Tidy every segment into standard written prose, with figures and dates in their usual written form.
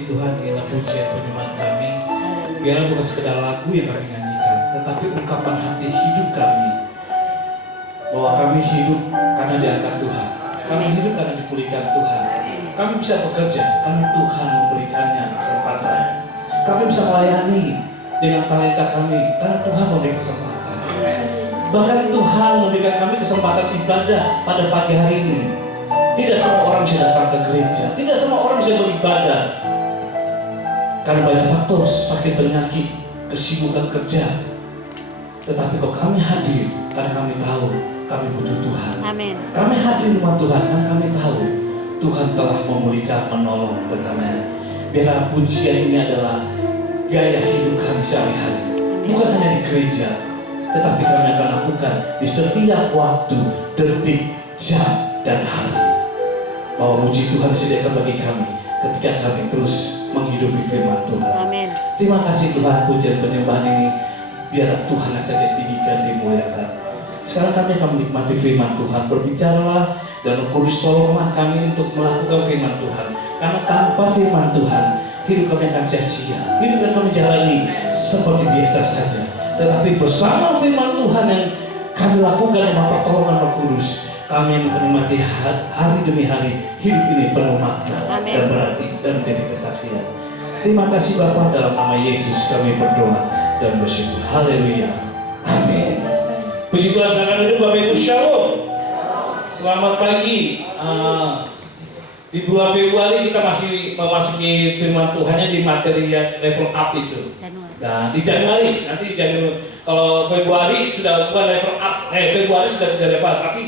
kasih Tuhan, inilah pujian penyembahan kami. Biarlah bukan sekedar lagu yang kami nyanyikan, tetapi ungkapan hati hidup kami, bahwa kami hidup karena diangkat Tuhan, kami hidup karena dipulihkan Tuhan, kami bisa bekerja karena Tuhan memberikannya kesempatan, kami bisa melayani dengan talenta kami karena Tuhan memberi kesempatan. Bahkan Tuhan memberikan kami kesempatan ibadah pada pagi hari ini. Tidak semua orang bisa datang ke gereja, tidak semua orang bisa beribadah karena banyak faktor, sakit penyakit, kesibukan kerja. Tetapi kalau kami hadir karena kami tahu kami butuh Tuhan. Amin. Kami hadir di rumah Tuhan karena kami tahu Tuhan telah memulihkan, menolong, dan kami. Biarlah pujian ini adalah gaya hidup kami sehari-hari, bukan hanya di gereja, tetapi kami akan lakukan di setiap waktu, detik, jam, dan hari. Bahwa puji Tuhan disediakan bagi kami ketika kami terus menghidupi firman Tuhan. Amin. Terima kasih Tuhan, pujian penyembahan ini biarlah Tuhan yang saja tinggikan, dimuliakan. Sekarang kami akan menikmati firman Tuhan. Berbicaralah dan Roh Kudus tolonglah kami untuk melakukan firman Tuhan. Karena tanpa firman Tuhan, hidup kami akan sia-sia. Hidup yang kami jalani seperti biasa saja. Tetapi bersama firman Tuhan yang kami lakukan dengan pertolongan Roh Kudus, kami yang menikmati hari demi hari hidup ini penuh makna dan berarti dan menjadi kesaksian. Terima kasih Bapa, dalam nama Yesus kami berdoa dan bersyukur. Haleluya. Amin. Puji Tuhan, silakan duduk Bapak Ibu. Shalom. Selamat pagi. Di bulan Februari kita masih memasuki firman Tuhannya di materi level up itu. Dan di Januari, nanti di Januari, kalau Februari sudah bukan level up, Februari sudah tidak level, tapi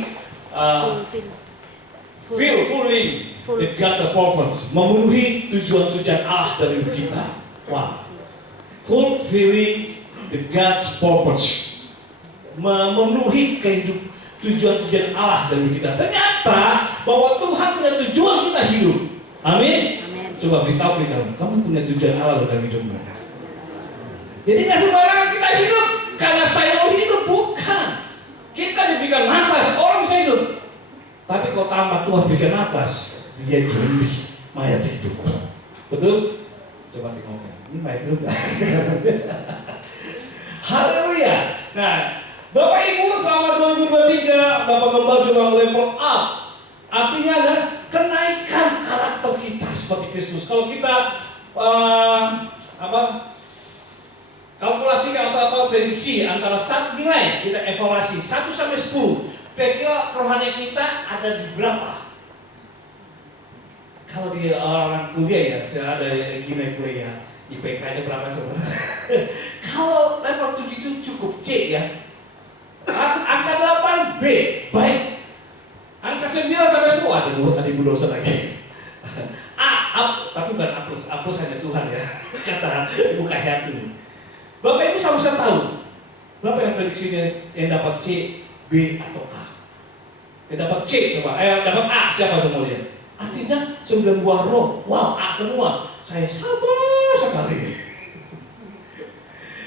fulfilling the God's purpose, memenuhi tujuan-tujuan Allah dari hidup kita. Wow. Fulfilling the God's purpose, memenuhi kehidupan tujuan-tujuan Allah dari hidup kita. Ternyata bahwa Tuhan punya tujuan kita hidup. Amin. Coba beritahu kita, kamu punya tujuan Allah dalam hidupmu. Jadi nggak sembarangan kita hidup karena saya mau hidup, bukan. Kita diberikan nafas, orang bisa hidup. Tapi kalau tanpa Tuhan berikan nafas, dia zombie, mayat hidup. Betul? Coba tengoknya. Ini mayat hidup nggak? Haleluya. Nah, Bapak Ibu, selama 2023 Bapak Gembala sudah level up. Artinya adalah kenaikan karakter kita seperti Kristus. Kalau kita kalkulasi atau prediksi antara satu nilai kita evaluasi 1 sampai 10, kira-kira kerohanian kita ada di berapa? Kalau di orang kuliah ya, saya ada gimana kuliah, IPK-nya berapa coba? Kalau level 7 itu cukup C ya. Angka 8 B, baik. Angka 9 sampai 10 ada ibu dosa lagi. A, tapi bukan A plus hanya Tuhan ya. Kata Ibu Kahyati. Bapak Ibu seharusnya tahu berapa yang prediksinya yang dapat C, B atau A. Yang dapat C coba, dapat A siapa yang mau lihat? Artinya 9 buah roh, wow A semua. Saya sabar sekali.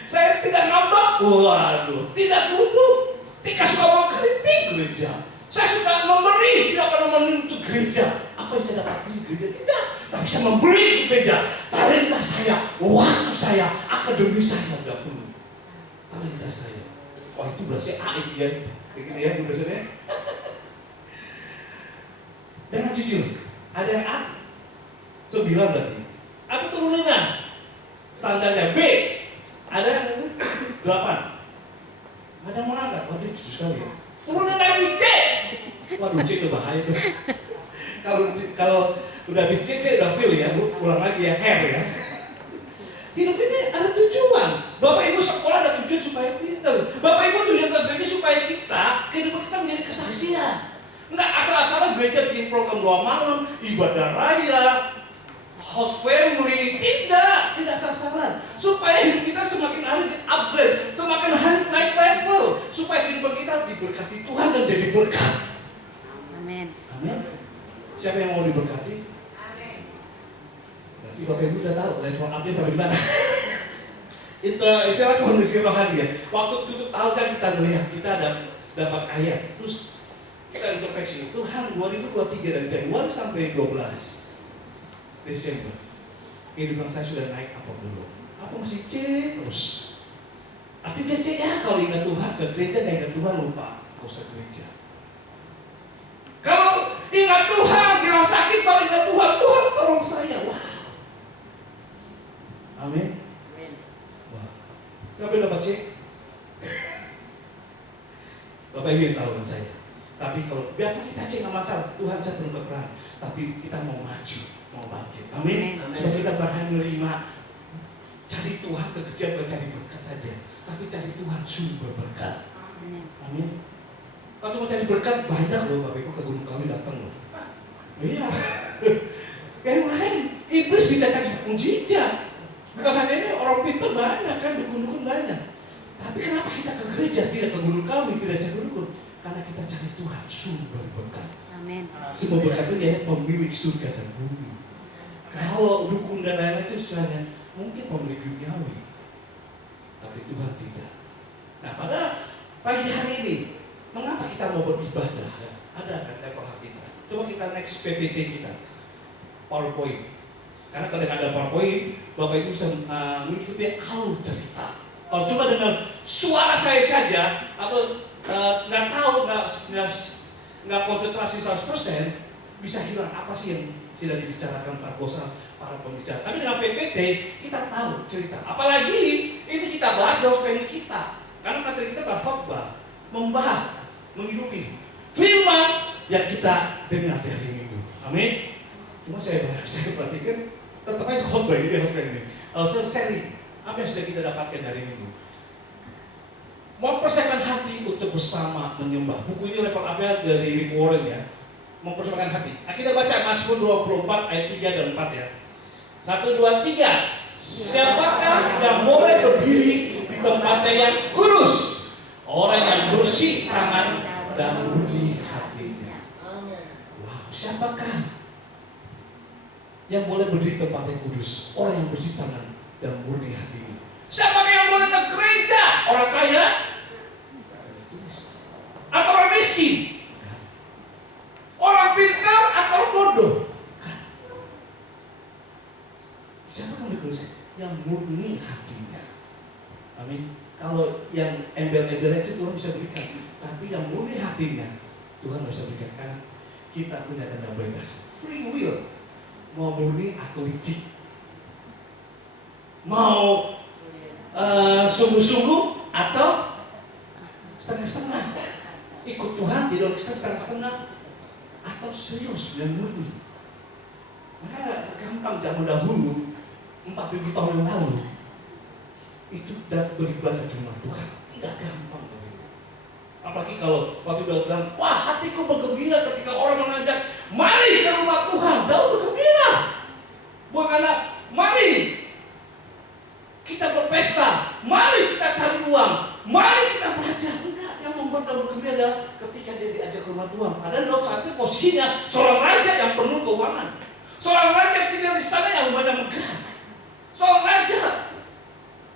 Saya tidak ngambek, waduh, tidak duduk, tidak suka mengkritik gereja. Saya suka memberi, tidak pernah menuntut gereja. Apa yang saya dapat di gereja? Tidak, tapi saya memberi ke gereja. Talenta saya, waktu saya, akademi saya tidak perlu. Talenta saya, wah itu berarti A itu ya, begini ya biasanya. Dengan jujur, ada yang A 9 berarti. Aku turunin standarnya B. Ada yang itu 8. Ada yang mengangkat, waduh jujur sekali ya. Turunin lagi C. Waduh C itu bahaya tuh. Kalau udah habis C udah feel ya, ulang lagi ya, hair ya. Hidup ini ada tujuan. Bapak Ibu sekolah ada tujuan supaya pintar. Bapak Ibu tujuan ke gereja supaya kehidupan kita menjadi kesaksian. Enggak asal-asalan gereja bikin program doa malam, ibadah raya, house family, tidak asal-asalan. Supaya hidup kita semakin hari di-upgrade, semakin hari naik level, supaya kehidupan kita diberkati Tuhan dan jadi berkat. Amin. Amin. Siapa yang mau diberkati? Amin. Berarti Bapak Ibu sudah tahu level update sampai di mana. Itu istilah kondisi rohani ya. Waktu tutup tahun kan kita melihat kita ada dapat ayat, terus kita interpretasi Tuhan 2023 dari Januari sampai 12 Desember. kehidupan saya sudah naik apa belum? Apa masih C terus? Artinya C ya, kalau ingat Tuhan ke gereja, nggak ingat Tuhan lupa, nggak usah gereja. Kalau ingat Tuhan, bilang sakit, kalau ingat Tuhan, Tuhan tolong saya. Wah. Amin. Wah. Siapa dapat C? Bapak Ibu yang tahu kan saya. Tapi kalau biar kita C nggak masalah, Tuhan saya belum berperan. Tapi kita mau maju, mau bangkit. Amin. Supaya kita berani menerima. Cari Tuhan bekerja bukan cari berkat saja, tapi cari Tuhan sumber berkat. Amin. Kalau cuma cari berkat banyak loh, Bapak Ibu ke Gunung Kawi datang loh. Iya. Yang lain, iblis bisa cari mujizat. Bukan hanya ini, orang pintar banyak kan, dukun-dukun banyak. Tapi kenapa kita ke gereja tidak ke Gunung Kawi, tidak cari dukun? Karena kita cari Tuhan sumber berkat. Amin. Sumber berkat itu ya pemilik surga dan bumi. Kalau dukun dan lain-lain itu hanya mungkin pemilik duniawi, tapi Tuhan tidak. Nah, pada pagi hari ini, mengapa kita mau beribadah? Ada kan level hati kita. Coba kita next PPT kita, PowerPoint. Karena kalau ada PowerPoint, Bapak Ibu bisa mengikuti alur cerita. Kalau cuma dengan suara saya saja atau nggak tahu, nggak konsentrasi 100%, bisa hilang apa sih yang sudah dibicarakan Pak Bosa, para pembicara. Tapi dengan PPT kita tahu cerita. Apalagi ini kita bahas dalam training kita. Karena materi kita adalah khotbah, membahas, menghidupi firman yang kita dengar di hari Minggu. Amin. Cuma saya perhatikan tetap aja khotbah ini harus training. Seri apa yang sudah kita dapatkan dari Minggu. Mempersiapkan hati untuk bersama menyembah. Buku ini level apa dari Rick Warren ya. Mempersiapkan hati. Nah, kita baca Mazmur 24 ayat 3 dan 4 ya. 1, 2, 3. Siapakah yang boleh berdiri di tempatnya yang kudus? Orang yang bersih tangan dan murni hatinya. Wow, siapakah yang boleh berdiri di tempat yang kudus? Orang yang bersih tangan dan murni hatinya. Siapakah yang boleh ke gereja? Orang kaya? Atau orang miskin? Orang pintar atau orang bodoh? Siapa yang dikasih? Yang murni hatinya. Amin. Kalau yang embel-embelnya itu Tuhan bisa berikan, tapi yang murni hatinya Tuhan bisa berikan. Karena kita punya tanda bebas, free will, mau murni atau licik, mau sungguh-sungguh atau setengah-setengah. Ikut Tuhan tidak setengah-setengah atau serius dan murni. Nah, gampang zaman dahulu 4.000 tahun yang lalu itu beribadah di rumah Tuhan tidak gampang. Apalagi kalau waktu bilang, wah hatiku bergembira ketika orang mengajak, mari ke rumah Tuhan. Daud bergembira. Bukan karena mari kita berpesta, mari kita cari uang, mari kita belajar. Enggak, yang membuat Daud bergembira adalah ketika dia diajak ke rumah Tuhan. Padahal Daud saat itu posisinya seorang raja yang penuh keuangan, seorang raja yang tinggal di istana yang banyak megah, seorang raja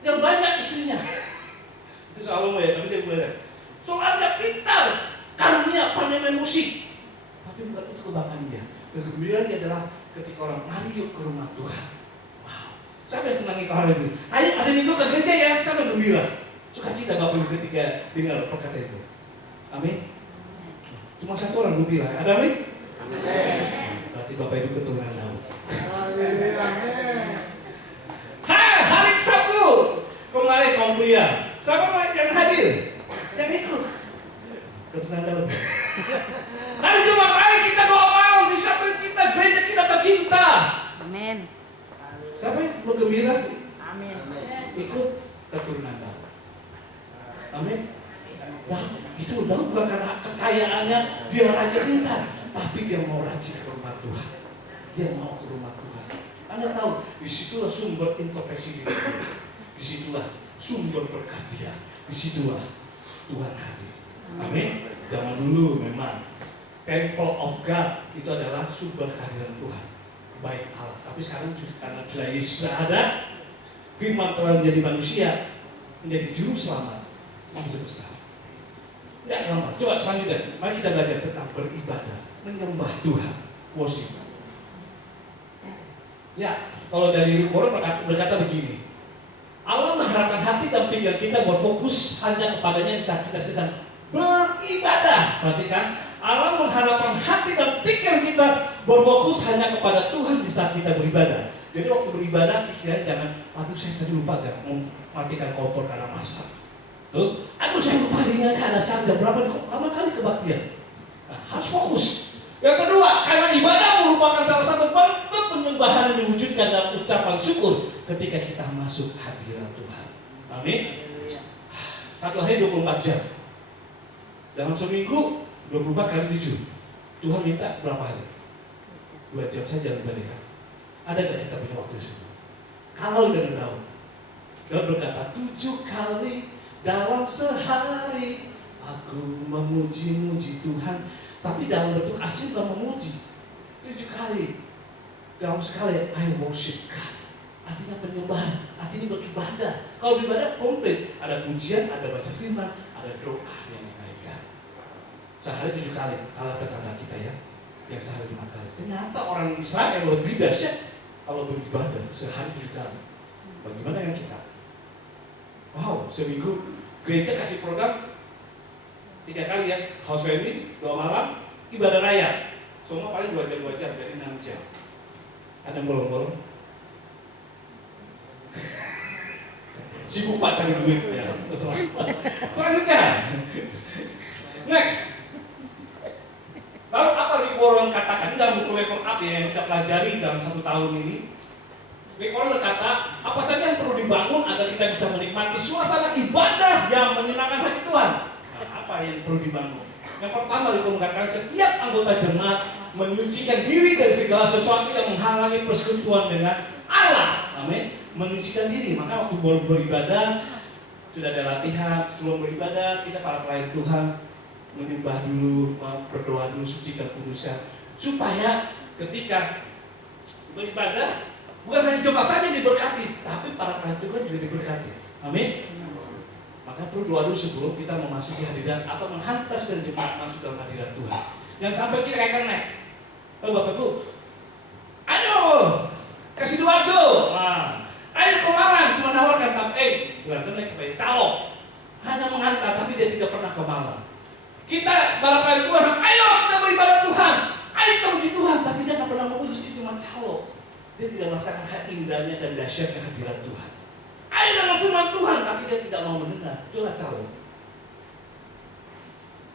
yang banyak istrinya. Itu Salomo ya, tapi dia belajar. Seorang raja pintar, karunia pandai main musik. Tapi bukan itu kebanggaan dia. Kegembiraan dia adalah ketika orang mari yuk ke rumah Tuhan. Wow. Siapa yang senangi hal itu? Ayo ada minggu ke gereja ya, siapa yang gembira? Sukacita Bapak Ibu ketika dengar perkata itu. Amin. Cuma satu orang gembira. Ada amin? Amin. Berarti Bapak Ibu keturunan Daud. Hai, hari Sabtu kemarin kaum pria. Siapa yang hadir? Yang ikut keturunan Daud. Hari Jumat mari kita doa malam di Sabtu kita gereja kita tercinta. Amin. Siapa yang bergembira? Amin. Ikut keturunan Daud. Amin. Nah, itu Daud bukan karena kekayaannya dia raja pintar, tapi dia mau rajin ke rumah Tuhan. Dia mau ke rumah Tuhan. Anda tahu, disitulah sumber introspeksi diri dia. Disitulah sumber berkat dia. Disitulah Tuhan hadir. Amin. Zaman dulu memang Temple of God itu adalah sumber kehadiran Tuhan, baik Allah. Tapi sekarang karena sudah Yesus ada, firman telah menjadi manusia, menjadi juru selamat, manusia besar. Tidak gampang. Coba selanjutnya, mari kita belajar tentang beribadah, menyembah Tuhan, worship. Ya, kalau dari Quran berkata begini, Allah mengharapkan hati dan pikiran kita berfokus hanya kepadanya di saat kita sedang beribadah. Perhatikan, Allah mengharapkan hati dan pikiran kita berfokus hanya kepada Tuhan di saat kita beribadah. Jadi waktu beribadah, pikiran jangan, aduh saya tadi lupa gak mematikan kompor karena masak. Tuh, aduh saya lupa ini ada charger berapa kali kebaktian. Nah, harus fokus. Yang kedua, karena ibadah merupakan salah satu bentuk penyembahan yang diwujudkan dalam ucapan syukur ketika kita masuk hadirat Tuhan. Amin. Satu hari 24 jam. Dalam seminggu 24 kali 7. Tuhan minta berapa hari? 2 jam saja ibadah. Ada nggak kita punya waktu itu? Kalau dengan Daud, Daud berkata 7 kali dalam sehari aku memuji-muji Tuhan. Tapi dalam bentuk asli bukan memuji. 7 kali dalam sekali I worship God. Artinya penyembahan, artinya beribadah. Kalau beribadah komplit, ada pujian, ada baca firman, ada doa yang dinaikkan. Sehari 7 kali, kalah tetangga kita ya, yang sehari 5 kali. Ternyata orang Israel lebih dahsyat kalau beribadah sehari 7 kali. Bagaimana yang kita? Wow, seminggu gereja kasih program 3 kali ya, house family, 2 malam, ibadah raya. Semua paling 2 jam, dari 6 jam. Ada yang bolong-bolong? Sibuk Pak cari duit ya. Selanjutnya, next. Lalu apa Rick Warren katakan dalam buku Wake Up ya, yang kita pelajari dalam 1 tahun ini? Rick Warren berkata, apa saja yang perlu dibangun agar kita bisa menikmati suasana ibadah yang menyenangkan hati Tuhan? Apa yang perlu dibangun? Yang pertama, Rick Warren mengatakan setiap anggota jemaat menyucikan diri dari segala sesuatu yang menghalangi persekutuan dengan Allah. Amin. Menyucikan diri. Maka waktu baru beribadah, sudah ada latihan. Sebelum beribadah, kita para pelayan Tuhan menyembah dulu, berdoa dulu, sucikan, kuduskan, supaya ketika beribadah bukan hanya jemaat saja diberkati, tapi para pelayan Tuhan juga diberkati. Amin. Maka perlu doa dulu sebelum kita memasuki hadirat atau menghantar dan jemaat masuk dalam hadirat Tuhan. Yang sampai kita akan naik. Oh Bapak Ibu, ayo kasih doa tuh. Ayo kemarin cuma nawarkan tapi bukan naik kepada calon. Hanya menghantar tapi dia tidak pernah ke malam. Kita para pelayan Tuhan, ayo kita beribadah Tuhan, ayo kita puji Tuhan, tapi dia tidak pernah memuji, cuma calon. Dia tidak merasakan indahnya dan dahsyatnya hadirat Tuhan. Ayo dalam firman Tuhan, tapi dia tidak mau mendengar. Itulah calon.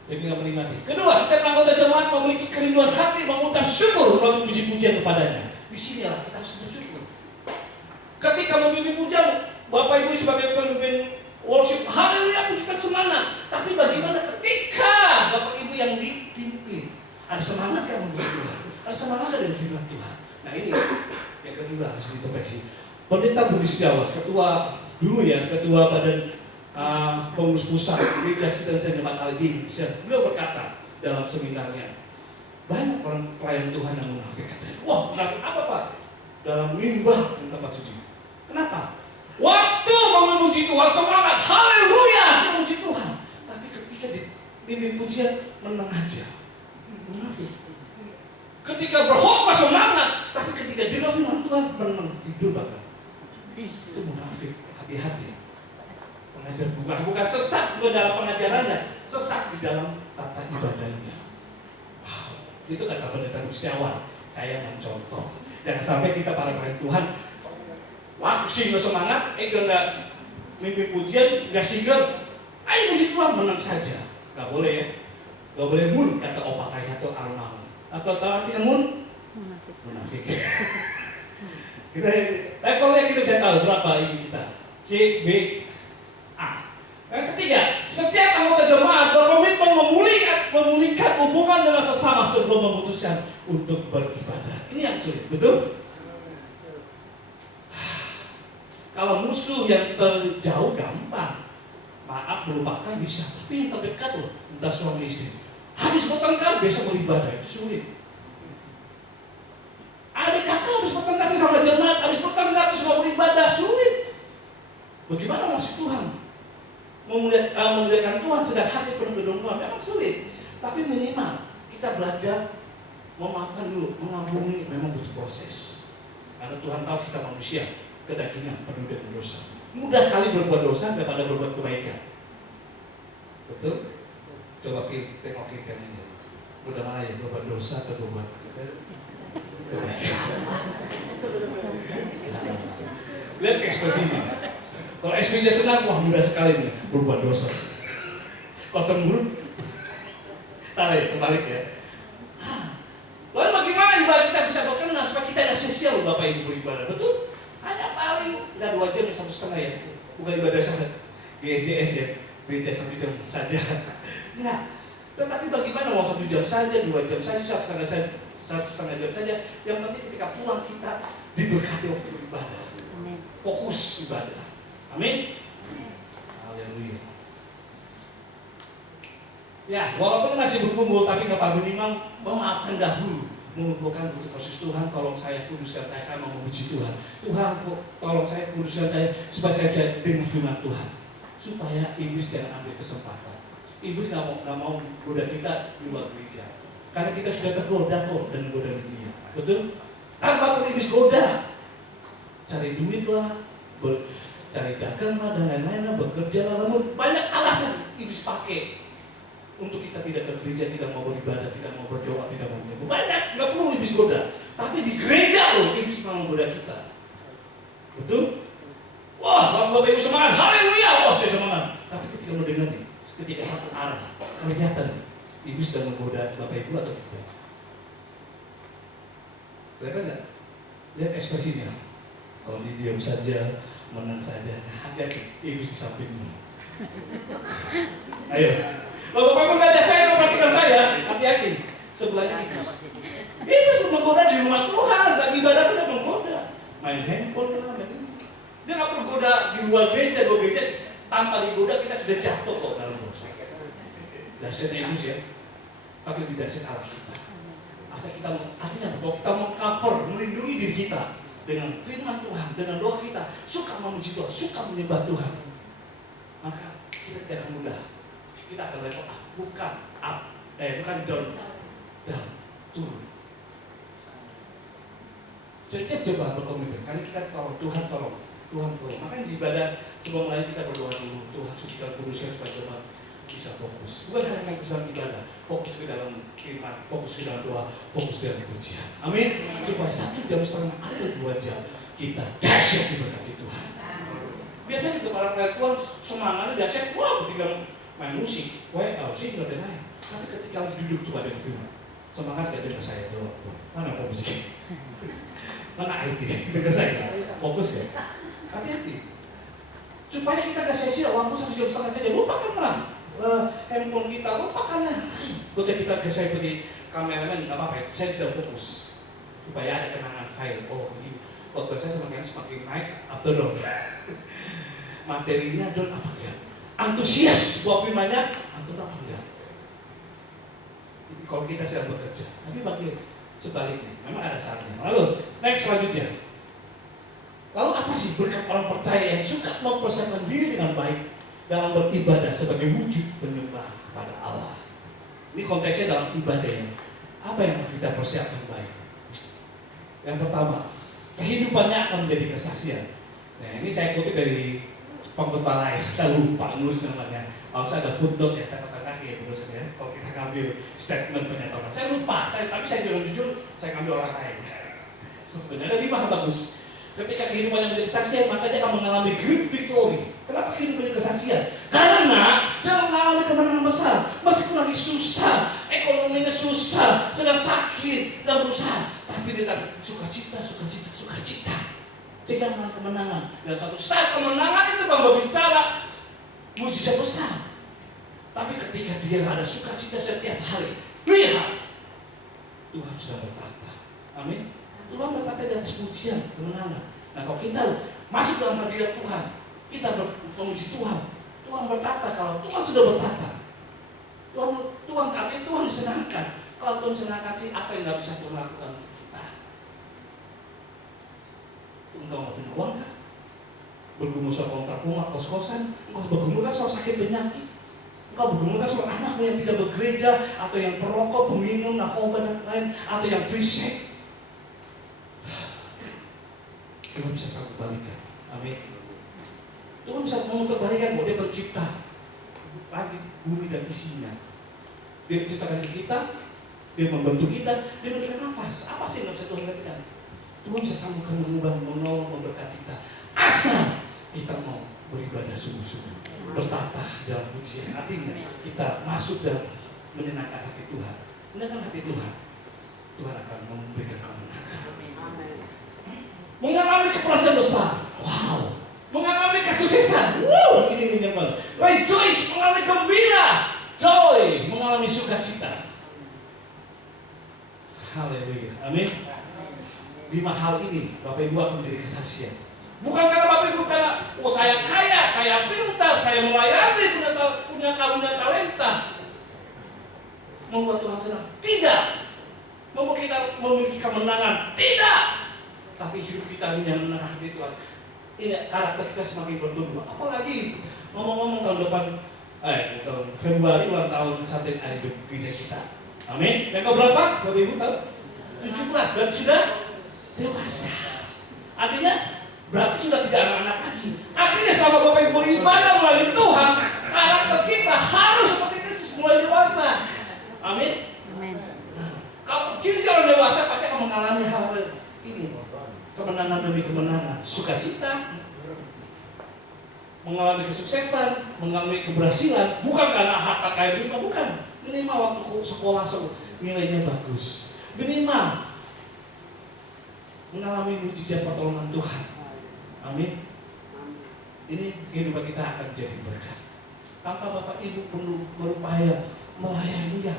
Dia tidak menikmati. Kedua, setiap anggota jemaat memiliki kerinduan hati mengucap syukur melalui puji-pujian kepadanya. Di sinilah kita harus bersyukur. Ketika memimpin pujian, Bapak Ibu sebagai pemimpin worship, haleluya, pujikan semangat. Tapi bagaimana ketika Bapak Ibu yang dipimpin, ada semangat yang membuat Tuhan, ada semangat dari firman Tuhan. Nah ini yang kedua harus dikoreksi. Pendeta Budi Setiawan, ketua dulu ya, ketua badan pengurus pusat Gereja Sidensen Jemaat Al-Din, beliau berkata dalam seminarnya, banyak orang pelayan Tuhan yang munafik. Wah, munafik apa Pak? Dalam mimbar di tempat suci. Kenapa? Waktu memuji Tuhan semangat, haleluya, kita puji Tuhan. Tapi ketika dipimpin pujian menang aja, munafik. Ketika berkhotbah semangat, tapi ketika di dalam firman Tuhan menang tidur bahkan. Itu munafik. Hati-hati. Pengajar bukan sesat bukan dalam pengajarannya, sesat di dalam tata ibadahnya. Wow, itu kata pendeta Gustiawan. Saya mencontoh. Jangan sampai kita para pelayan Tuhan waktu singgah semangat, enggak mimpi pujian, enggak singgah, ayo puji Tuhan menang saja. Enggak boleh ya. Enggak boleh mun kata Opa Kaya atau Armang. Atau artinya mun munafik. Kita levelnya kita bisa tahu berapa ini kita. C, B, A. Yang ketiga, setiap anggota jemaat berkomitmen memulihkan hubungan dengan sesama sebelum memutuskan untuk beribadah. Ini yang sulit, betul? Kalau musuh yang terjauh gampang, maaf melupakan bisa, tapi yang terdekat loh, entah suami istri, habis bertengkar besok beribadah itu sulit. Adik kakak habis bertengkar sama jemaat, habis bertengkar terus mau beribadah sulit. Bagaimana masih Tuhan? Memuliakan Tuhan sedang hati penuh dengan Tuhan memang sulit. Tapi minimal kita belajar memaafkan dulu, mengampuni memang butuh proses. Karena Tuhan tahu kita manusia, kedagingan penuh dengan dosa. Mudah kali berbuat dosa daripada berbuat kebaikan. Betul? Coba tengok kiri ini. Mudah mana ya, berbuat dosa atau berbuat kebaikan? Lihat ekspresinya. Kalau ekspresinya senang, wah mudah sekali nih berbuat dosa. Kalau cemburu, salah ya, kebalik ya. Lalu bagaimana ibadah kita bisa berkenan supaya kita tidak sia-sia loh Bapak Ibu beribadah, betul? Hanya paling nggak 2 jam, 1,5 ya, bukan ibadah sangat GSJS ya, gereja 1 jam saja. Nah, tetapi bagaimana mau 1 jam saja, 2 jam saja, 1,5 jam saja, yang penting ketika pulang kita diberkati waktu beribadah, fokus ibadah. Amin. Haleluya. Ya, walaupun masih berkumpul, tapi Bapak minimal memaafkan dahulu, mengumpulkan proses Tuhan. Tolong saya kuduskan saya mau memuji Tuhan. Tuhan, tolong saya kuduskan saya supaya saya bisa dengar firman Tuhan, supaya iblis jangan ambil kesempatan. Iblis nggak mau goda kita di luar gereja, karena kita sudah tergoda kok dengan godaan dunia. Betul? Tanpa perlu iblis goda, cari duit lah, cari dagang lah dan lain-lain lah, bekerja lah, namun banyak alasan iblis pakai untuk kita tidak ke gereja, tidak mau beribadah, tidak mau berdoa, tidak mau menyembah. Banyak, nggak perlu iblis goda. Tapi di gereja loh, iblis mau menggoda kita. Betul? Wah, Bapak Ibu semangat, haleluya, wah saya semangat. Tapi ketika mendengar nih, ketika satu arah, kelihatan nih, iblis sedang menggoda Bapak Ibu atau tidak. Kelihatan nggak? Lihat ekspresinya. Kalau dia diam saja, menang saja, hati-hati, iblis di sampingmu. Ayo. Kalau Bapak mengajak saya, memperhatikan saya, hati-hati. Sebelahnya iblis. Iblis menggoda di rumah Tuhan, lagi ibadah tidak menggoda. Main handphone lah, dia nggak perlu goda di luar gereja, tanpa digoda kita sudah jatuh kok dalam dosa. Dahsyatnya iblis ya, tapi lebih dahsyat Allah kita. Asal kita, artinya bahwa kita mengcover, melindungi diri kita dengan firman Tuhan, dengan doa kita, suka memuji Tuhan, suka menyembah Tuhan, maka kita tidak akan mudah. Kita akan level up, bukan down, turun. Setiap coba berkomitmen, karena kita tahu Tuhan tolong. Makanya di ibadah sebelum mulai kita berdoa dulu, Tuhan sucikan, kuduskan supaya jemaat bisa fokus. Bukan hanya fokus dalam ibadah, fokus ke dalam firman, fokus ke dalam doa, fokus ke dalam pujian. Amin. Supaya 1,5 jam atau 2 jam kita dahsyat diberkati Tuhan. Biasanya juga para pelayan Tuhan semangatnya dahsyat, wah ketika main musik, sih nggak ada main. Tapi ketika lagi duduk coba dengan firman, semangat gak dengar saya doa. Mana musik? Mana IT? Dengar saya, fokus ya. Hati-hati. Supaya kita gak sia-sia waktu 1,5 jam saja, lupakanlah handphone kita, lupakanlah. Ketika kita ke saya pergi kameramen nggak apa-apa, saya tidak fokus. Supaya ada kenangan file. Oh, ini foto saya semakin naik atau dong. Materinya don apa ya? Antusias buat firmannya, atau apa enggak? Kalau kita sedang bekerja, tapi bagi sebaliknya, memang ada saatnya. Lalu, next selanjutnya. Lalu apa sih berkat orang percaya yang suka mempersiapkan diri dengan baik dalam beribadah sebagai wujud penyembah kepada Allah? Ini konteksnya dalam ibadah yang apa yang harus kita persiapkan baik? Yang pertama, kehidupannya akan menjadi kesaksian. Nah, ini saya kutip dari pengkhotbah lain, saya lupa nulis namanya. Kalau saya ada footnote ya, catatan kaki ya tulis ya. Kalau kita ngambil statement pernyataan, saya lupa. Tapi saya jujur, saya ngambil orang lain. Sebenarnya ada 5 hal bagus. Ketika kehidupannya menjadi kesaksian, maka dia akan mengalami great victory. Kenapa kehidupannya kesaksian? Karena dia mengalami kemenangan besar. Meskipun lagi susah, ekonominya susah, sedang sakit, dan berusaha, tapi dia tak sukacita. Sehingga kemenangan. Dan satu saat kemenangan itu Bang berbicara mujizat besar. Tapi ketika dia ada sukacita setiap hari, lihat Tuhan sudah bertata. Amin. Tuhan bertata di atas pujian, kemenangan. Nah kalau kita masuk dalam hadirat Tuhan, kita memuji Tuhan. Tuhan bertata. Kalau Tuhan sudah bertata, Tuhan artinya Tuhan disenangkan. Kalau Tuhan disenangkan sih, apa yang nggak bisa Tuhan lakukan untuk kita? Engkau nggak punya uang kan? Bergumul soal kontrak rumah, kos-kosan. Engkau bergumul kan soal sakit penyakit. Engkau bergumul kan soal anakmu yang tidak bekerja, atau yang perokok, peminum, narkoba dan lain, atau yang free sex. Tuhan bisa sanggup balikan. Amin. Tuhan bisa memutar-balikan bahwa Dia pencipta langit, bumi dan isinya. Dia menciptakan kita, Dia membentuk kita, Dia memberikan nafas. Apa sih yang bisa Tuhan lakukan? Tuhan bisa sanggup mengubah, menolong, memberkati kita. Asal kita mau beribadah sungguh-sungguh, bertapah dalam pujian. Artinya kita masuk dan menyenangkan hati Tuhan. Menyenangkan hati Tuhan, Tuhan akan memberikan kemenangan. Mengalami kepuasan besar, wow. Mengalami kesuksesan, wow. Ini yang paling. Rejoice, mengalami gembira, joy, mengalami sukacita. Haleluya, amin. 5 hal ini Bapak Ibu akan menjadi kesaksian. Bukan karena Bapak Ibu karena saya kaya, saya pintar, saya melayani, punya karunia talenta membuat Tuhan senang. Tidak. Membuat kita memiliki kemenangan. Tidak. Tapi hidup kita ini yang menang hati Tuhan. Iya, karakter kita semakin bertumbuh. Apalagi ngomong-ngomong tahun depan, tahun Februari ulang tahun Santet Hidup gereja kita. Amin. Yang berapa? Bapak Ibu tahu? 17 dan sudah dewasa. Artinya berarti sudah tidak anak-anak lagi. Artinya selama Bapak Ibu beribadah melalui Tuhan, karakter kita harus seperti Kristus mulai dewasa. Amin. Amin. Kalau ciri orang dewasa pasti akan mengalami hal ini. Kemenangan demi kemenangan, sukacita, mengalami kesuksesan, mengalami keberhasilan, bukan karena harta kaya pribadi, bukan. Minimal waktu sekolah nilainya bagus. Minimal mengalami mujizat pertolongan Tuhan. Amin. Ini kehidupan kita akan jadi berkat. Tanpa Bapak Ibu perlu berupaya melayaninya.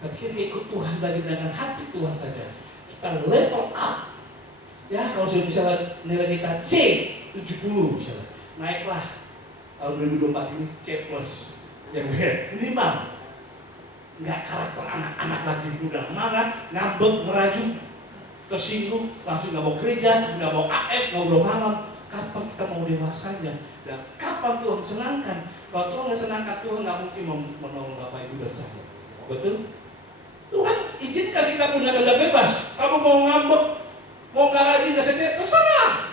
Ketika ikut Tuhan bagi dengan hati Tuhan saja, kita level up. Ya, kalau sudah misalnya nilai kita C 70 misalnya, naiklah tahun 2024 ini C plus. Yang minimal nggak karakter anak-anak lagi mudah marah, ngambek, merajuk, tersinggung, langsung nggak mau gereja, nggak mau AF, ngobrol malam. Kapan kita mau dewasanya? Dan kapan Tuhan senangkan? Kalau Tuhan nggak senangkan, Tuhan nggak mungkin menolong Bapak Ibu dan saya. Betul? Tuhan izinkan kita punya kehendak bebas. Kamu mau ngambek, mau nggak rajin, nggak setia, terserah.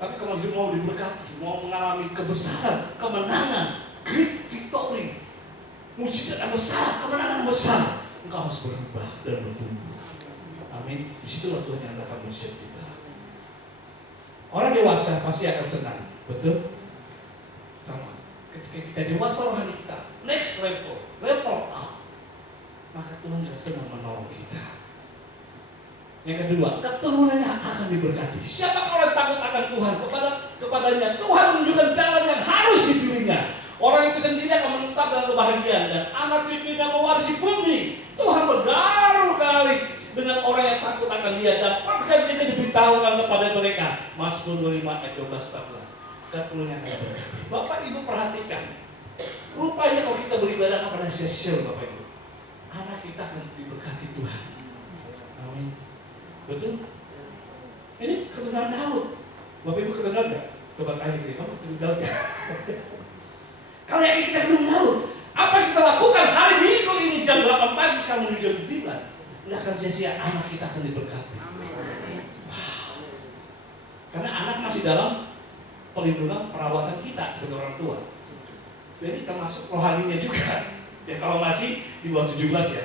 Tapi kalau mau diberkati, mau mengalami kebesaran, kemenangan, great victory, mujizat yang besar, kemenangan yang besar, engkau harus berubah dan bertumbuh. Amin. Disitulah Tuhan yang akan mujizat kita. Orang dewasa pasti akan senang, betul? Sama. Ketika kita dewasa rohani kita, next level up, maka Tuhan juga senang menolong kita. Yang kedua, keturunannya akan diberkati. Siapa orang takut akan Tuhan? Kepadanya Tuhan menunjukkan jalan yang harus dipilihnya. Orang itu sendiri akan menetap dalam kebahagiaan dan anak cucunya mewarisi bumi. Tuhan bergaruh kali dengan orang yang takut akan Dia dan perjanjiannya diberitahukan kepada mereka. Mazmur 25 ayat 12-14. Keturunannya akan diberkati. Bapak Ibu perhatikan. Rupanya kalau kita beribadah kepada Yesus, Bapak Ibu, anak kita akan diberkati Tuhan. Amin. Betul? Ini keturunan Daud. Bapak Ibu keturunan Daud? Coba tanya ini, kamu keturunan Daud ya? Kalau yang kita keturunan Daud, apa yang kita lakukan hari Minggu ini jam 8 pagi sekarang menuju jam 9? Nggak akan sia-sia, anak kita akan diberkati. Wow. Karena anak masih dalam perlindungan perawatan kita sebagai orang tua. Jadi termasuk rohaninya juga. Ya kalau masih di bawah 17 ya.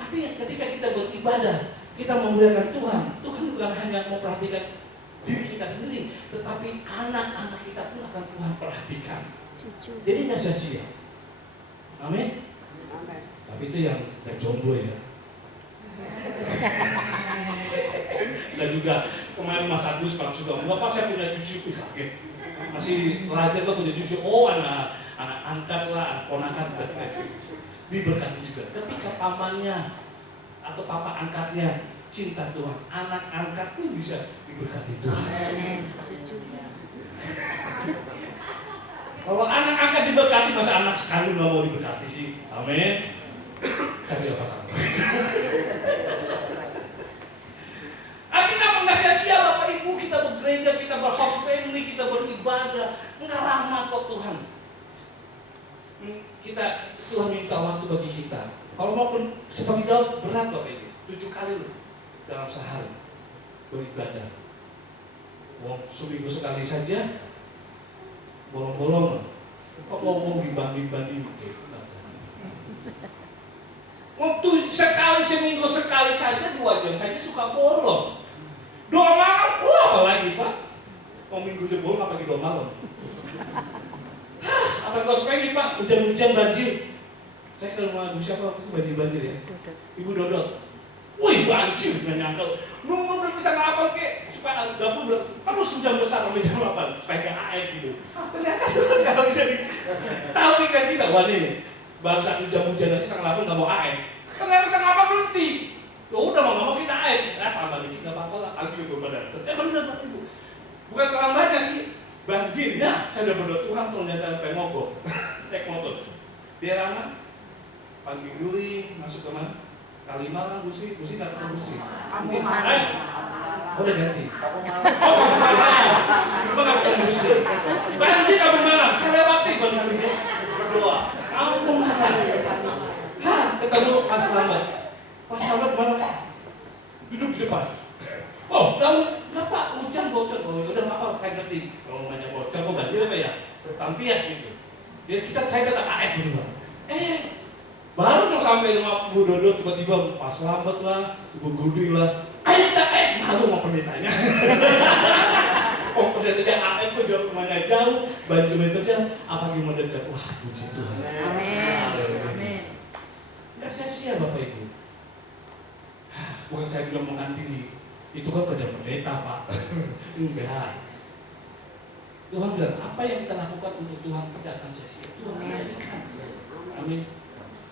Artinya ketika kita beribadah, kita memuliakan Tuhan. Tuhan bukan hanya memperhatikan diri kita sendiri, tetapi anak-anak kita pun akan Tuhan perhatikan. Jadi nggak sia-sia. Amin. Tapi itu yang jomblo ya. Dan juga kemarin Mas Agus kalau sudah enggak pas saya punya cucu, kaget. Masih raja tuh punya cucu. Oh anak angkat lah, anak ponakan. Diberkati juga. Ketika pamannya atau papa angkatnya cinta Tuhan, anak angkat pun bisa diberkati Tuhan. Kalau anak angkat diberkati, masa anak sekali nggak mau diberkati sih? Amin. Cari apa sama? Kita nggak sia-sia Bapak Ibu, kita bergereja, kita berhouse family, kita beribadah, nggak lama kok Tuhan. Tuhan minta waktu bagi kita. Kalau mau seperti Daud berat Bapak Ibu, 7 kali loh dalam sehari beribadah. Seminggu sekali saja bolong-bolong. Kok ngomong dibanding-banding gitu. Waktu sekali seminggu sekali saja 2 jam saja suka bolong. Doa malam, wah apalagi Pak? Mau minggu aja bolong apalagi doa malam. Apa kau suka ini Pak? Hujan-hujan banjir. Saya ke rumah ibu siapa waktu itu banjir ya? Ibu Dodot. Wih banjir, nggak nyangka. Nunggu bisa ngapal kek supaya dapur terus hujan besar sampai jam 8 supaya kayak air gitu. Ternyata nggak bisa di. Tahu kan kita wani baru saat hujan-hujan nanti setengah 8 nggak mau air. Ternyata setengah 8 berhenti. Ya udah mau nggak mau kita air. Nah tambah dikit nggak apa-apa lah. Alki belum ada. Benar Pak Ibu. Bukan terlambatnya sih banjirnya. Saya udah berdoa Tuhan ternyata sampai mogok. Naik motor. Dia mana? Pagi guling masuk ke mana? Kalimalang, Gusi nggak ketemu Gusi. Mungkin, udah ganti. Gimana nggak ketemu Gusi? Banjir Kampung Malang, saya lewati banjirnya berdoa. Kampung Malang. Ketemu Pas Slamet mana? Duduk di depan. Oh, tahu kenapa hujan bocor? Oh, udah apa? Saya ngerti. Kalau banyak bocor, kok banjir apa ya? Tampias gitu. Jadi saya tetap AF dulu. Baru mau sampai rumah Bu Dodo tiba-tiba Pas Slamet lah, Ibu Gudi lah. Ayo kita malu sama pendetanya. Oh pendetanya AF kok jauh rumahnya jauh, banjir meternya apa gimana dekat? Wah puji Tuhan. Amin. Nggak sia-sia Bapak Ibu. Bukan saya bilang menghantiri, itu kan kerja pendeta Pak. Enggak. Tuhan bilang apa yang kita lakukan untuk Tuhan tidak akan sia-sia. Tuhan mengajarkan. Amin.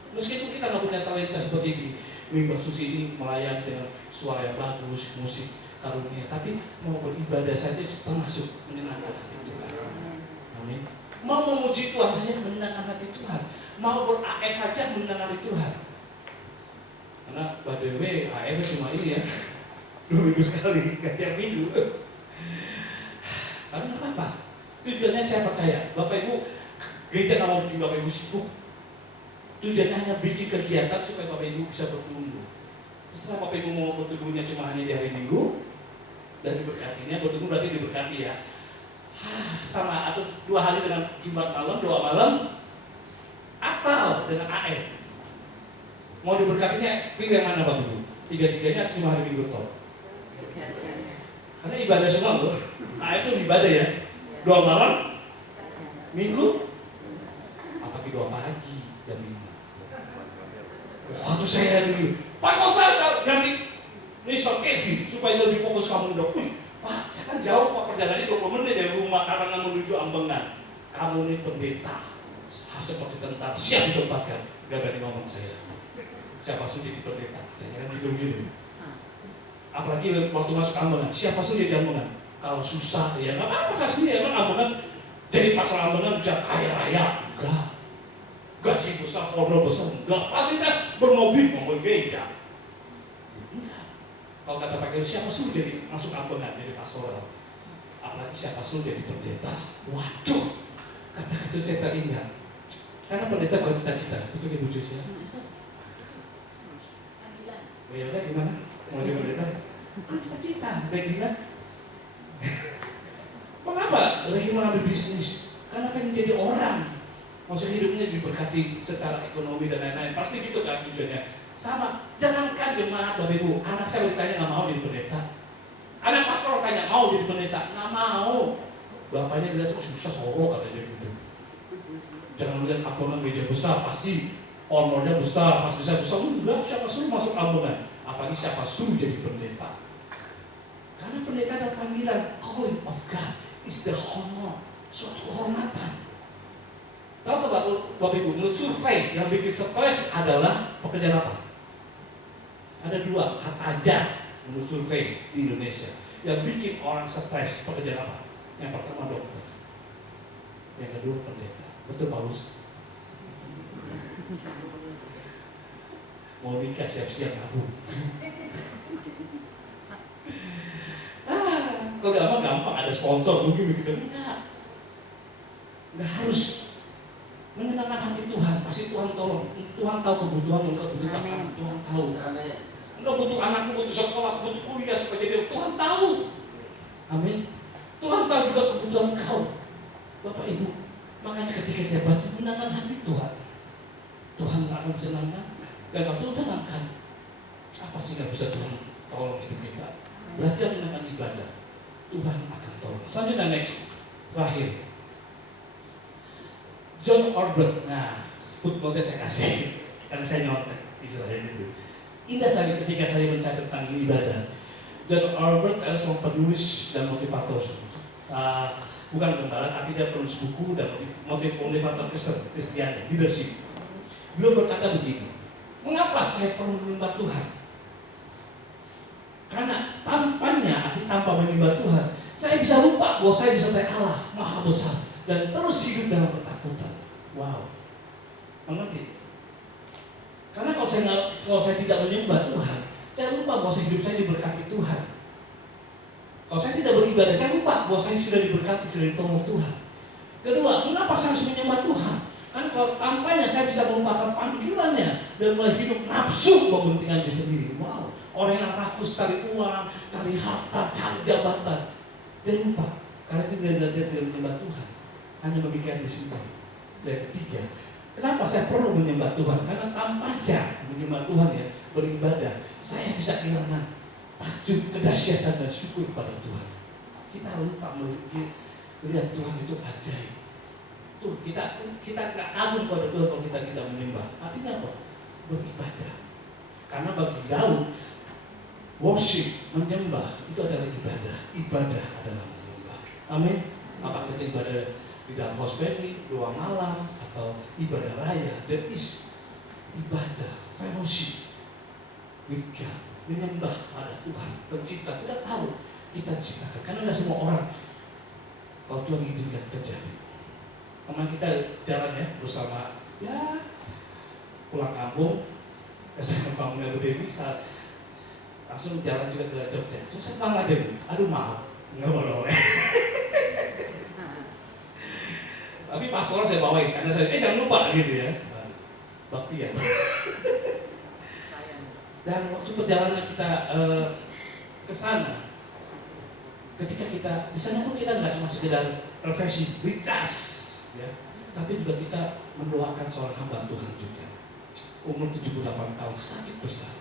Meskipun kita nggak punya talenta seperti ini, Mbah Susi ini melayani dengan suara yang bagus, musik karunia, tapi mau beribadah saja termasuk menyenangkan hati Tuhan. Amin. Mau memuji Tuhan saja menyenangkan hati Tuhan, mau ber-AF saja menyenangkan hati Tuhan. Karena by the way, AF cuma ini ya, 2 minggu sekali, nggak tiap minggu. Tapi nggak apa-apa. Tujuannya saya percaya, Bapak Ibu, gereja nggak mau bikin Bapak Ibu sibuk. Tujuannya hanya bikin kegiatan supaya Bapak Ibu bisa bertumbuh. Setelah Bapak Ibu mau bertumbuhnya cuma hanya di hari Minggu dan diberkatinya, bertumbuh berarti diberkati ya. Sama atau 2 hari dengan Jumat malam, doa malam, atau dengan AF. Mau diberkatinya pilih yang mana Bapak Ibu? 3-3-nya atau cuma hari Minggu toh? Karena ibadah semua loh. AF itu ibadah ya. Doa malam, Minggu, apalagi doa pagi dan Minggu. Waktu saya dulu, Pak kalau saya ganti Mr. Kevin supaya lebih fokus kamu dong. Pak, saya kan jauh Pak, perjalanannya 20 menit dari rumah Karangan menuju Ambengan. Kamu ini pendeta, seperti tentara, siap ditempatkan. Gak berani ngomong saya. Siapa sudah jadi pendeta? Katanya kan gitu. Apalagi waktu masuk Ambengan, siapa sudah jadi Ambengan? Kalau susah ya nggak apa-apa saya sendiri ya kan Ambengan. Jadi pasar Ambengan bisa kaya raya, enggak. Gaji besar, honor besar, enggak. Fasilitas bermobil, mobil gereja. Enggak. Kalau kata Pak Kiai, siapa suruh jadi masuk Ambengan jadi pastoral? Apalagi siapa suruh jadi pendeta? Waduh, kata-kata saya tadi enggak. Karena pendeta bukan cita-cita, betul Ibu Jus ya? Oh ya udah gimana? Mau jadi pendeta? Bukan cita-cita, udah gila. Mengapa? Lagi mengambil bisnis? Karena pengen jadi orang. Maksudnya hidupnya diberkati secara ekonomi dan lain-lain. Pasti gitu kan tujuannya. Sama, jangankan jemaat Bapak Ibu. Anak saya ditanya nggak mau jadi pendeta. Anak pastor tanya mau jadi pendeta, nggak mau. Bapaknya dilihat terus susah soro katanya gitu. Jangan lihat ambengan gereja besar, pasti honornya besar, fasilitasnya besar. Enggak, siapa suruh masuk ambengan? Apalagi siapa suruh jadi pendeta? Karena pendeta ada panggilan, calling of God is the honor, suatu kehormatan. Tahu Bapak Ibu, menurut survei yang bikin stres adalah pekerjaan apa? Ada 2 kata aja menurut survei di Indonesia yang bikin orang stres pekerjaan apa? Yang pertama dokter, yang kedua pendeta. Betul Paulus? Mau nikah siap-siap nabung. Kalau udah gampang ada sponsor mungkin begitu. Enggak harus. Menyenangkan hati Tuhan, pasti Tuhan tolong. Tuhan tahu kebutuhan, engkau butuh apa? Tuhan tahu. Engkau butuh anakmu, butuh sekolah, butuh kuliah supaya jadi Tuhan tahu. Amin. Tuhan tahu juga kebutuhan kau, Bapak Ibu. Makanya ketika dia baca menangkan hati Tuhan, Tuhan akan senangkan. Dan kalau Tuhan senangkan, apa sih nggak bisa Tuhan tolong hidup kita? Belajar menangkan ibadah, Tuhan akan tolong. Selanjutnya next, terakhir, John Ortberg. Nah, footnote saya kasih karena saya nyontek istilahnya itu. Indah sekali ketika saya mencatat tentang ibadah. John Ortberg adalah seorang penulis dan motivator. Bukan gembala, tapi dia penulis buku dan motivator Kristiani, leadership. Beliau berkata begini, mengapa saya perlu menyembah Tuhan? Karena tanpanya, tanpa menyembah Tuhan, saya bisa lupa bahwa saya disertai Allah Maha Besar dan terus hidup dalam ketakutan. Wow, mengerti? Karena kalau saya tidak menyembah Tuhan, saya lupa bahwa hidup saya diberkati Tuhan. Kalau saya tidak beribadah, saya lupa bahwa saya sudah diberkati, sudah ditolong Tuhan. Kedua, mengapa saya harus menyembah Tuhan? Kan kalau tanpanya saya bisa melupakan panggilannya dan mulai hidup nafsu mementingkan diri sendiri. Wow, orang yang rakus cari uang, cari harta, cari jabatan, dia lupa. Karena itu dia tidak menyembah Tuhan, hanya memikirkan diri sendiri. Dan ketiga, kenapa saya perlu menyembah Tuhan? Karena tanpanya menyembah Tuhan ya, beribadah, saya bisa kehilangan takjub, kedahsyatan dan syukur kepada Tuhan. Kita lupa melihat Tuhan itu ajaib. Tuh kita nggak kagum pada Tuhan kalau kita tidak menyembah. Artinya apa? Beribadah. Karena bagi Daud, worship, menyembah itu adalah ibadah. Ibadah adalah menyembah. Amin. Apakah itu ibadah di dalam house family, doa malam, atau ibadah raya, there is ibadah, fellowship with God. Menyembah pada Tuhan pencipta. Kita tahu kita diciptakan karena nggak semua orang kalau Tuhan izinkan terjadi. Kemarin kita jalan ya bersama ya pulang kampung saya bangunnya Bu Dewi saat langsung jalan juga ke Jogja. So, saya tenang aja Bu. Aduh maaf nggak boleh. Tapi paspor saya bawain karena saya jangan lupa gitu ya. Bakti ya. Dan waktu perjalanan kita ke sana, ketika kita di sana pun kita nggak cuma sekedar refreshing, recharge, ya, tapi juga kita mendoakan seorang hamba Tuhan juga. Umur 78 tahun, sakit besar.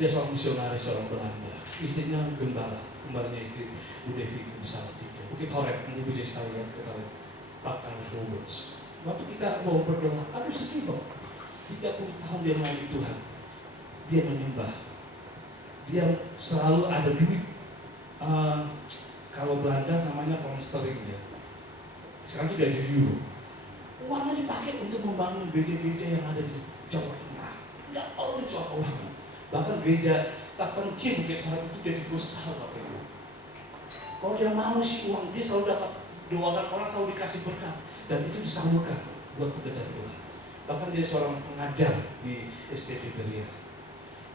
Dia seorang misionaris, seorang Belanda. Istrinya gembalanya istri Bu Devi besar tiga. Bukit Horeb, Ibu Jess tahu ya, kita lihat Pak Carlos Roberts. Waktu kita mau berdoa, aduh sedih kok. 30 tahun dia melayani Tuhan. Dia menyembah, dia selalu ada duit. Kalau Belanda namanya pound sterling ya. Sekarang sudah di euro. Uangnya dipakai untuk membangun gereja-gereja yang ada di Jawa Tengah. Nggak tahu itu apa uangnya. Bahkan gereja terpencil Bukit Horeb itu jadi besar Bapak Ibu. Kalau dia mau sih uang, dia selalu dapat doakan orang, selalu dikasih berkat dan itu disalurkan buat pekerjaan Tuhan. Bahkan dia seorang pengajar di STC Beria.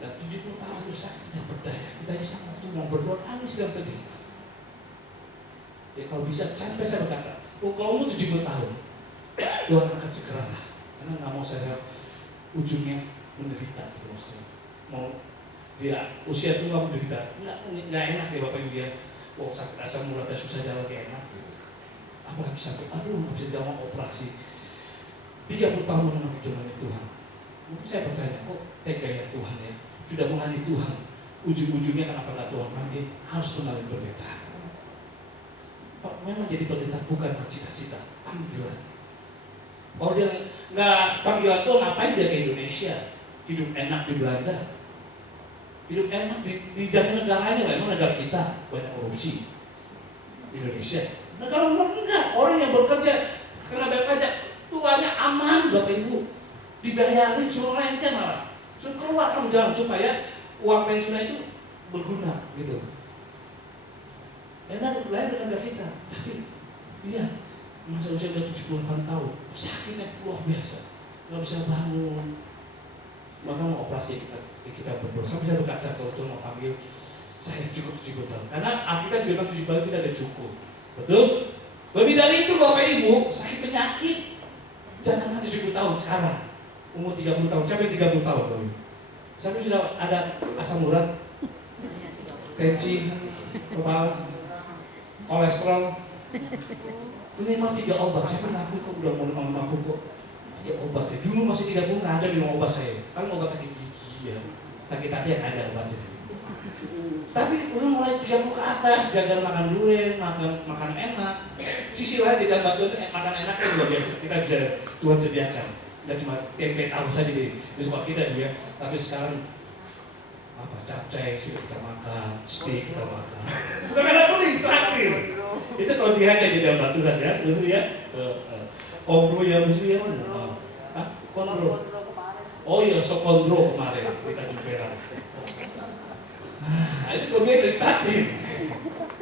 Dan 70 tahun itu saya tidak berdaya. Kita iseng waktu mau berdoa, nangis dan sedih. Ya kalau bisa, sampai saya berkata, kalau mau 70 tahun, Tuhan akan segeralah. Karena nggak mau saya ujungnya menderita. Mau dia usia tua menderita, nggak enak ya Bapak Ibu ya. Oh sakit asam urat susah jalan kayak enak. Gitu. Apalagi sampai, aduh nggak bisa jalan operasi. 30 tahun mengalami dengan Tuhan. Mungkin saya bertanya, kok tega ya Tuhan ya? Sudah mengalami Tuhan, ujung-ujungnya kenapa nggak Tuhan panggil? Harus mengalami pendeta. Memang jadi pendeta bukan cita-cita, panggilan. Kalau dia nggak panggilan Tuhan, ngapain dia ke Indonesia? Hidup enak di Belanda, hidup enak di jalan negaranya, memang negara kita banyak korupsi. Indonesia, negara luar enggak. Orang yang bekerja karena bayar pajak, tuanya aman Bapak Ibu, dibayarin suruh rencana malah. Suruh keluar kamu jalan supaya uang pensiunnya itu berguna gitu. Enak lahir dengan negara kita, tapi dia masa usia udah 78 tahun, sakitnya luar biasa, nggak bisa bangun. Maka mau operasi kita berdoa. Sampai saya berkata kalau Tuhan mau panggil saya cukup 70 tahun. Karena kita sudah 70 tahun kita ada cukup, betul? Lebih dari itu Bapak Ibu sakit penyakit, jangan 70 tahun sekarang. Umur 30 tahun, sampai 30 tahun Bapak. Sampai sudah ada asam urat, tensi, kepala. kolesterol. Minimal 3 obat. Saya pernah kok udah mau mampu kok. 3 obat ya. Dulu masih 30 nggak ada minum obat saya. Kan obat sakit gigi ya. Sakit hati yang ada obatnya. Tapi udah mulai 30 ke atas, gagal makan durian, makan enak. Sisi lain tidak bantu makan enaknya juga biasa. Kita bisa Tuhan sediakan. Dan cuma tempe tahu saja di sekolah kita dia. Tapi sekarang apa capcay sudah kita makan, steak kita makan. Bukan karena beli, terakhir. Itu kalau dia aja jadi hamba Tuhan ya, betul ya. Kondro ya mesti ya. Kondro. Oh iya, so kondro kemarin kita jumperan. Nah, itu kelebihan dari terakhir.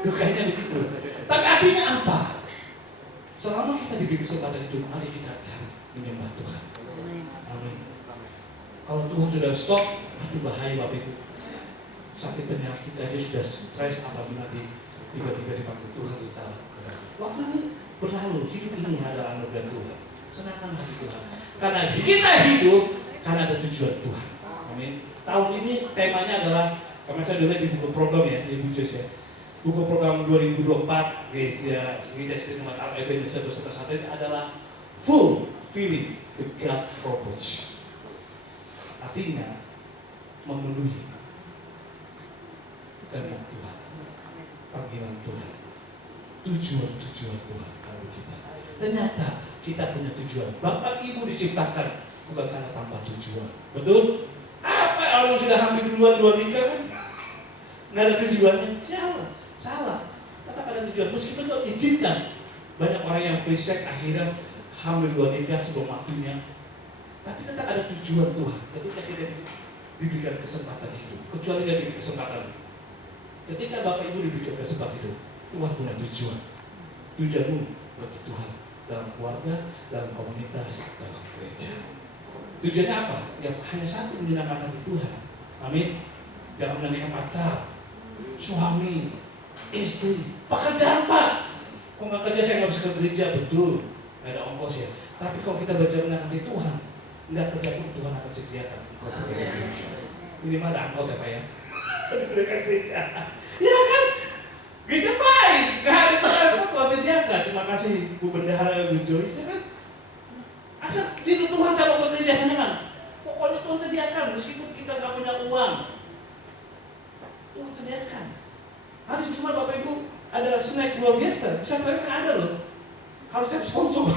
Dukanya begitu. Tapi artinya apa? Selama kita diberi kesempatan itu, mari kita cari menyembah Tuhan. Amin. Kalau Tuhan sudah stop, itu bahaya Bapak Ibu. Sakit penyakit aja sudah stres apabila tiba-tiba dipanggil Tuhan secara waktu ini berlalu. Hidup ini adalah anugerah Tuhan. Senangkan hati Tuhan. Karena kita hidup karena ada tujuan Tuhan. Amin. Tahun ini temanya adalah, kemarin saya dulu di buku program ya, di buku ya. Buku program 2024, guys ya, Gereja Setiamat Allah Indonesia beserta satu itu adalah fulfilling the God purpose. Artinya memenuhi kehendak Tuhan, panggilan Tuhan, tujuan Tuhan bagi kita. Ternyata kita punya tujuan. Bapak Ibu diciptakan bukan karena tanpa tujuan. Betul? Apa orang sudah hamil duluan 2 nikah kan? Nggak ada tujuannya? Salah. Tetap ada tujuan. Meskipun itu izinkan. Banyak orang yang free sex akhirnya hamil 2 nikah sebelum waktunya. Tapi tetap ada tujuan Tuhan. Ketika kita diberikan kesempatan hidup, kecuali dia diberikan kesempatan. Ketika Bapak Ibu diberikan kesempatan hidup, Tuhan punya tujuan. Tujuanmu bagi Tuhan dalam keluarga, dalam komunitas, dalam gereja. Tujuannya apa? Ya hanya satu, menyenangkan hati Tuhan. Amin. Jangan menanyakan pacar, suami, istri, pekerjaan Pak. Kalau nggak kerja saya nggak bisa ke gereja, betul. Nggak ada ongkos ya. Tapi kalau kita baca menyenangkan hati Tuhan, nggak kerja pun Tuhan akan sediakan. Minimal ada angkot ya Pak ya. Disediakan gereja. Ya kan? Gereja baik, nggak ada transport Tuhan sediakan. Terima kasih Bu Bendahara Bu Joyce ya kan. Asal di Tuhan sama buat gereja kan. Pokoknya Tuhan sediakan meskipun kita nggak punya uang. Tuhan sediakan. Hari Jumat Bapak Ibu ada snack luar biasa. Bisa kalian nggak ada loh. Harusnya sponsor.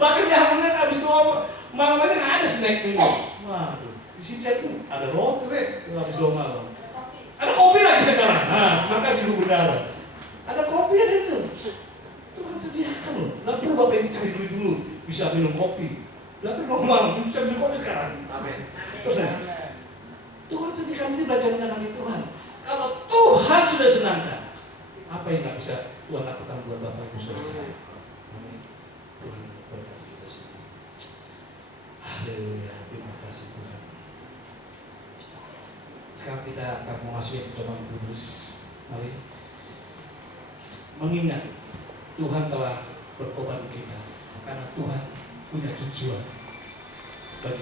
Bahkan di Hamburg habis doa malam aja nggak ada snack ini. Waduh, di sini tuh ada roti habis doa malam. Ada kopi lagi sekarang. Nah, makasih Bu Bendara. Ada kopi ada itu. Tuhan sediakan loh. Nggak perlu Bapak Ibu cari duit dulu bisa minum kopi. Nanti normal bisa minum kopi sekarang. Amin. Tuhan sediakan ini belajar menyenangkan Tuhan. Kalau Tuhan sudah senangkan, apa yang nggak bisa Tuhan lakukan buat Bapak Ibu Saudara? Amin. Tuhan berkati kita semua. Haleluya. Terima kasih Tuhan. Sekarang kita akan memasuki pertemuan kudus. Mari mengingat Tuhan telah berkorban kita karena Tuhan punya tujuan.